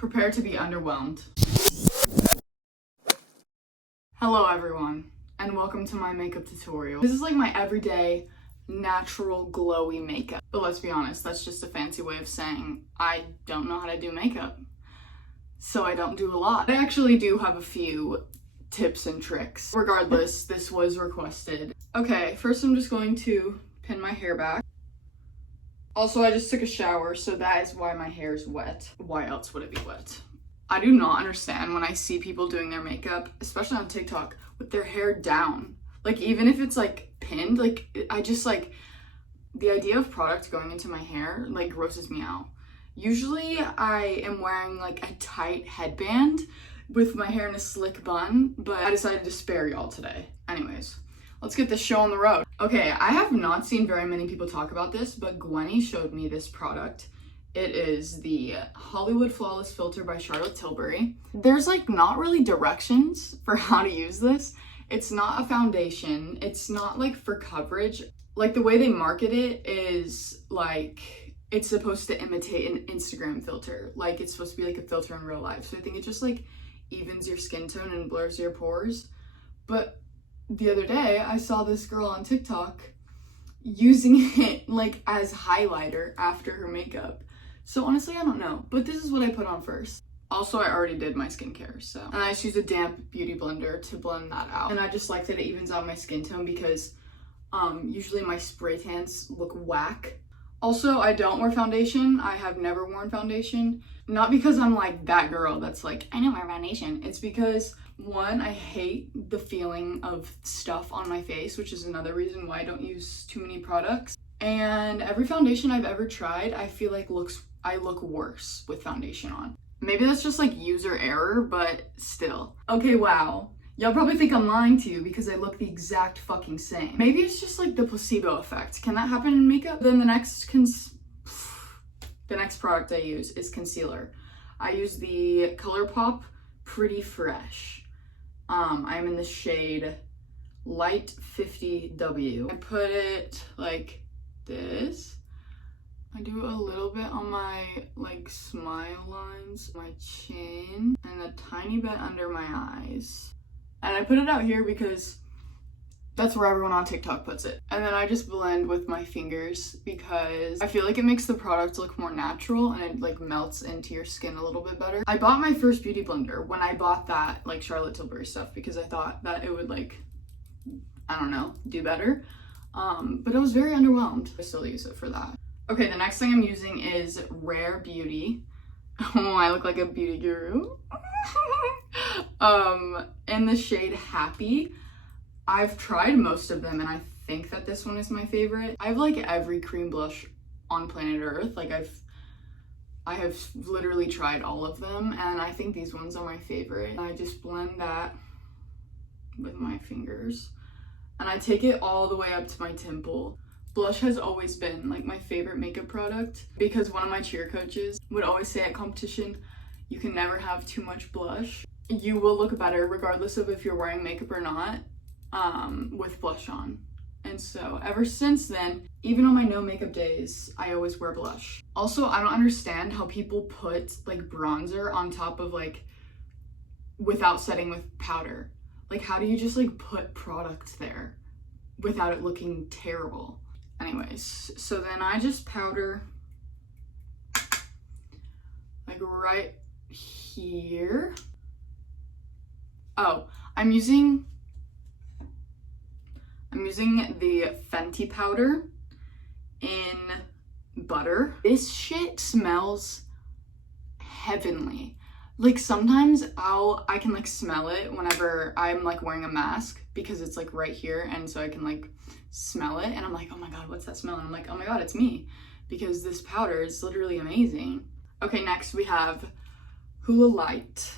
Prepare to be underwhelmed. Hello everyone, and welcome to my makeup tutorial. This is like my everyday, natural, glowy makeup. But let's be honest, that's just a fancy way of saying I don't know how to do makeup. So I don't do a lot. I actually do have a few tips and tricks. Regardless, this was requested. Okay, first I'm just going to pin my hair back. Also, I just took a shower, so that is why my hair is wet. Why else would it be wet? I do not understand when I see people doing their makeup, especially on TikTok, with their hair down. Like, even if it's like pinned, like, I just like, the idea of product going into my hair, like, grosses me out. Usually, I am wearing like a tight headband with my hair in a slick bun, but I decided to spare y'all today. Anyways, let's get this show on the road. Okay, I have not seen very many people talk about this, but Gwenny showed me this product. It is the Hollywood Flawless Filter by Charlotte Tilbury. There's like not really directions for how to use this. It's not a foundation. It's not like for coverage. Like the way they market it is like, it's supposed to imitate an Instagram filter. Like it's supposed to be like a filter in real life. So I think it just like evens your skin tone and blurs your pores. But the other day, I saw this girl on TikTok using it like as highlighter after her makeup. So honestly, I don't know, but this is what I put on first. Also, I already did my skincare, so. And I just used a damp beauty blender to blend that out. And I just like that it evens out my skin tone because usually my spray tans look whack. Also, I don't wear foundation. I have never worn foundation. Not because I'm like that girl that's like, I don't wear foundation. It's because, one, I hate the feeling of stuff on my face, which is another reason why I don't use too many products. And every foundation I've ever tried, I feel like I look worse with foundation on. Maybe that's just like user error, but still. Okay, wow. Y'all probably think I'm lying to you because I look the exact fucking same. Maybe it's just like the placebo effect. Can that happen in makeup? Then the next product I use is concealer. I use the ColourPop Pretty Fresh. I'm in the shade Light 50W. I put it like this. I do a little bit on my like smile lines, my chin, and a tiny bit under my eyes. And I put it out here because that's where everyone on TikTok puts it. And then I just blend with my fingers because I feel like it makes the product look more natural and it like melts into your skin a little bit better. I bought my first beauty blender when I bought that like Charlotte Tilbury stuff because I thought that it would like, I don't know, do better. But I was very underwhelmed. I still use it for that. Okay, the next thing I'm using is Rare Beauty. Oh, I look like a beauty guru. In the shade Happy. I've tried most of them and I think that this one is my favorite. I have like every cream blush on planet Earth. Like I have literally tried all of them and I think these ones are my favorite. I just blend that with my fingers and I take it all the way up to my temple. Blush has always been like my favorite makeup product because one of my cheer coaches would always say at competition, you can never have too much blush. You will look better regardless of if you're wearing makeup or not with blush on. And so ever since then, even on my no makeup days, I always wear blush. Also, I don't understand how people put like bronzer on top of like without setting with powder. Like how do you just like put product there without it looking terrible? Anyways, so then I just powder like right here. Oh, I'm using the Fenty powder in Butter. This shit smells heavenly. Like sometimes I can like smell it whenever I'm like wearing a mask because it's like right here and so I can like smell it and I'm like, oh my god, what's that smell? And I'm like, oh my god, it's me because this powder is literally amazing. Okay, next we have Hoola Light.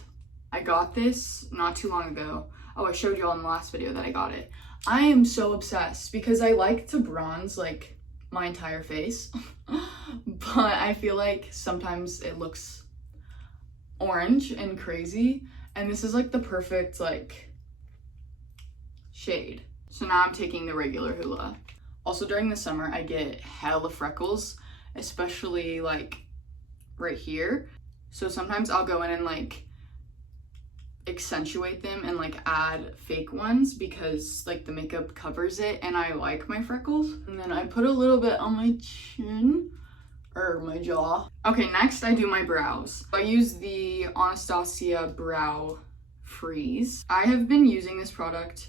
I got this not too long ago. Oh, I showed you all in the last video that I got it. I am so obsessed because I like to bronze like my entire face, but I feel like sometimes it looks orange and crazy, and this is like the perfect like shade. So now I'm taking the regular Hoola. Also during the summer, I get hella freckles, especially like right here. So sometimes I'll go in and like accentuate them and like add fake ones because like the makeup covers it and I like my freckles. And then I put a little bit on my chin or my jaw. Okay, next I do my brows. I use the Anastasia Brow Freeze. I have been using this product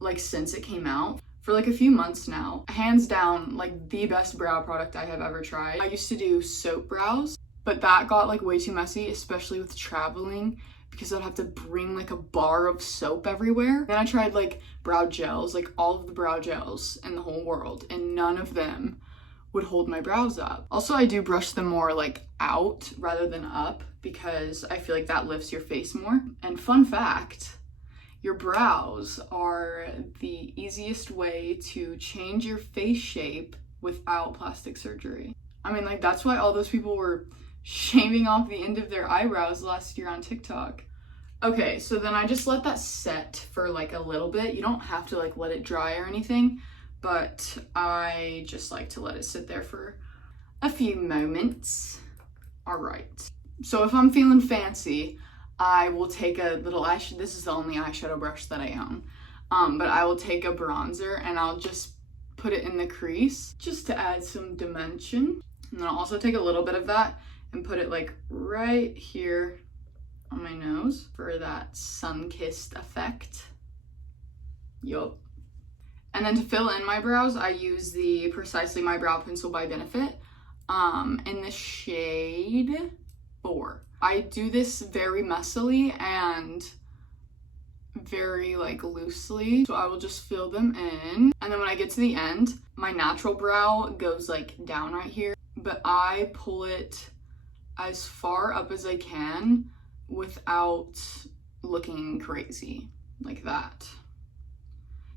like since it came out for like a few months now. Hands down, like the best brow product I have ever tried. I used to do soap brows, but that got like way too messy, especially with traveling, because I'd have to bring like a bar of soap everywhere. Then I tried like brow gels, like all of the brow gels in the whole world, and none of them would hold my brows up. Also, I do brush them more like out rather than up because I feel like that lifts your face more. And fun fact, your brows are the easiest way to change your face shape without plastic surgery. I mean, like that's why all those people were shaving off the end of their eyebrows last year on TikTok. Okay, so then I just let that set for like a little bit. You don't have to like let it dry or anything, but I just like to let it sit there for a few moments. All right, so if I'm feeling fancy, I will take a little eyeshadow. This is the only eyeshadow brush that I own, but I will take a bronzer and I'll just put it in the crease just to add some dimension. And then I'll also take a little bit of that and put it like right here on my nose for that sun-kissed effect. Yup. And then to fill in my brows, I use the Precisely My Brow Pencil by Benefit in the shade 4. I do this very messily and very like loosely, so I will just fill them in. And then when I get to the end, my natural brow goes like down right here, but I pull it as far up as I can without looking crazy like that.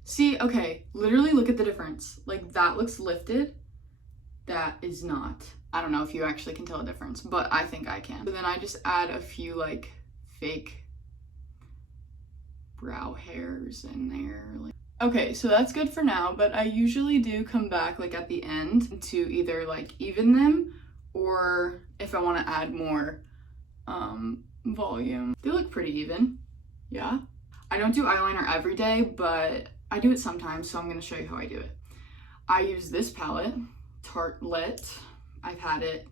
See, okay, literally look at the difference. Like that looks lifted, that is not. I don't know if you actually can tell a difference, but I think I can. So then I just add a few like fake brow hairs in there. Okay, so that's good for now, but I usually do come back like at the end to either like even them or if I want to add more volume. They look pretty even, yeah. I don't do eyeliner every day, but I do it sometimes, so I'm going to show you how I do it. I use this palette, Tartelette. I've had it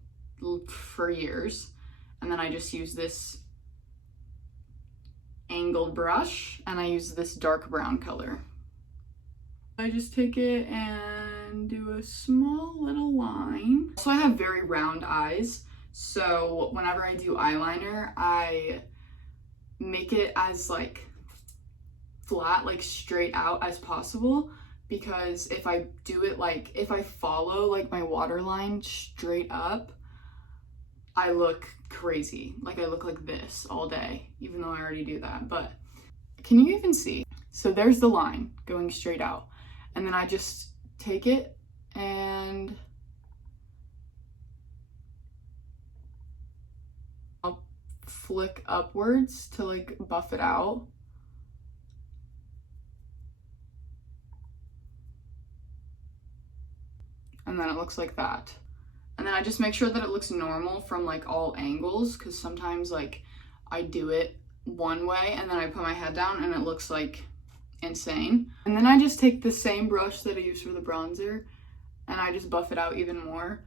for years, and then I just use this angled brush, and I use this dark brown color. I just take it and do a small little line. So I have very round eyes, so whenever I do eyeliner, I make it as like flat, like straight out as possible, because if I do it like, if I follow like my waterline straight up, I look crazy. Like I look like this all day, even though I already do that. But can you even see? So there's the line going straight out. And then I just take it and I'll flick upwards to like buff it out. And then it looks like that. And then I just make sure that it looks normal from like all angles, because sometimes like I do it one way and then I put my head down and it looks like insane. And then I just take the same brush that I use for the bronzer and I just buff it out even more.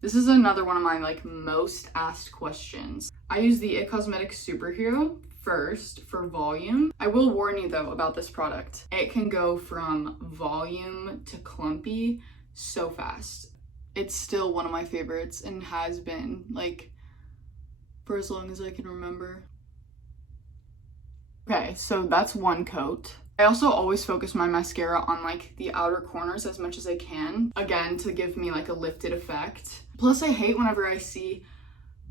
This is another one of my like most asked questions. I use the It Cosmetics Superhero first for volume. I will warn you though about this product. It can go from volume to clumpy so fast. It's still one of my favorites and has been like for as long as I can remember. Okay, so that's one coat. I also always focus my mascara on like the outer corners as much as I can, again to give me like a lifted effect. Plus I hate whenever I see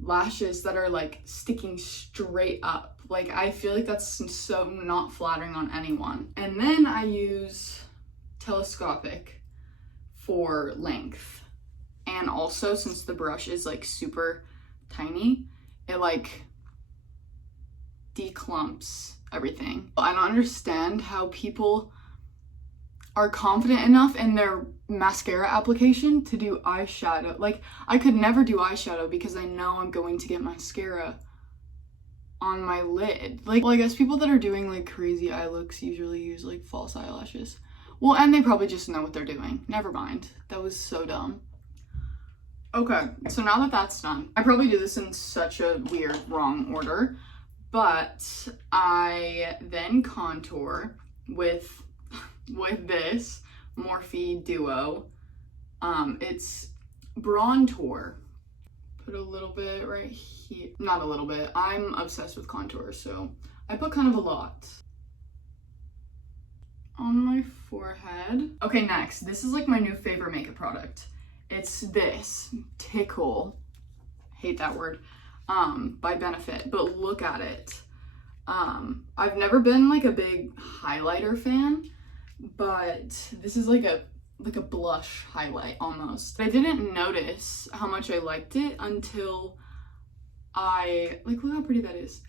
lashes that are like sticking straight up. Like I feel like that's so not flattering on anyone. And then I use telescopic for length. And also, since the brush is like super tiny, it like declumps everything. I don't understand how people are confident enough in their mascara application to do eyeshadow. Like, I could never do eyeshadow because I know I'm going to get mascara on my lid. Like, well, I guess people that are doing like crazy eye looks usually use like false eyelashes. Well, and they probably just know what they're doing. Never mind. That was so dumb. Okay, so now that that's done, I probably do this in such a weird, wrong order, but I then contour with this Morphe Duo. It's Brontour. Put a little bit right here. Not a little bit. I'm obsessed with contour, so I put kind of a lot on my forehead. Okay, next. This is like my new favorite makeup product. It's this Tickle, hate that word, by Benefit, but look at it. I've never been like a big highlighter fan, but this is like a blush highlight almost. I didn't notice how much I liked it until look how pretty that is.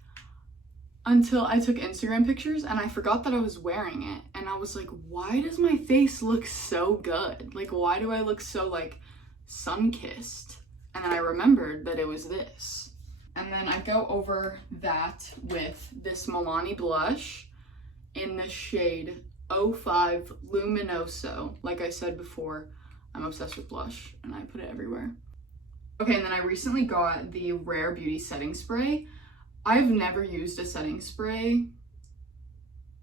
Until I took Instagram pictures and I forgot that I was wearing it. And I was like, why does my face look so good? Like, why do I look so like sun-kissed? And then I remembered that it was this. And then I go over that with this Milani blush in the shade 05 Luminoso. Like I said before, I'm obsessed with blush and I put it everywhere. Okay, and then I recently got the Rare Beauty setting spray. I've never used a setting spray,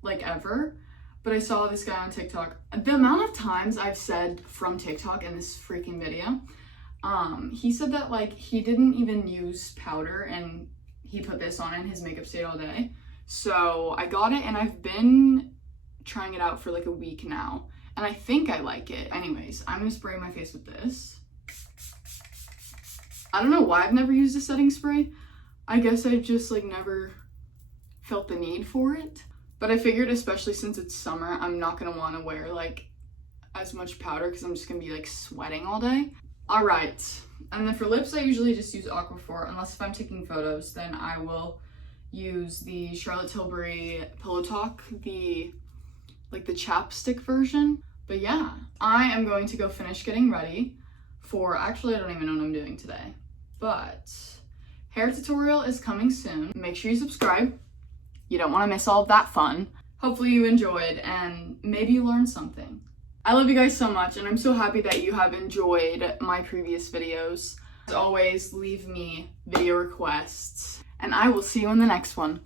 like ever, but I saw this guy on TikTok. The amount of times I've said from TikTok in this freaking video, he said that like he didn't even use powder and he put this on in his makeup state all day. So I got it and I've been trying it out for like a week now and I think I like it. Anyways, I'm gonna spray my face with this. I don't know why I've never used a setting spray. I guess I've just like never felt the need for it. But I figured, especially since it's summer, I'm not gonna wanna wear like as much powder because I'm just gonna be like sweating all day. All right, and then for lips, I usually just use Aquaphor, unless if I'm taking photos, then I will use the Charlotte Tilbury Pillow Talk, the chapstick version. But yeah, I am going to go finish getting ready for, actually I don't even know what I'm doing today, but hair tutorial is coming soon. Make sure you subscribe. You don't want to miss all of that fun. Hopefully you enjoyed and maybe you learned something. I love you guys so much and I'm so happy that you have enjoyed my previous videos. As always, leave me video requests and I will see you in the next one.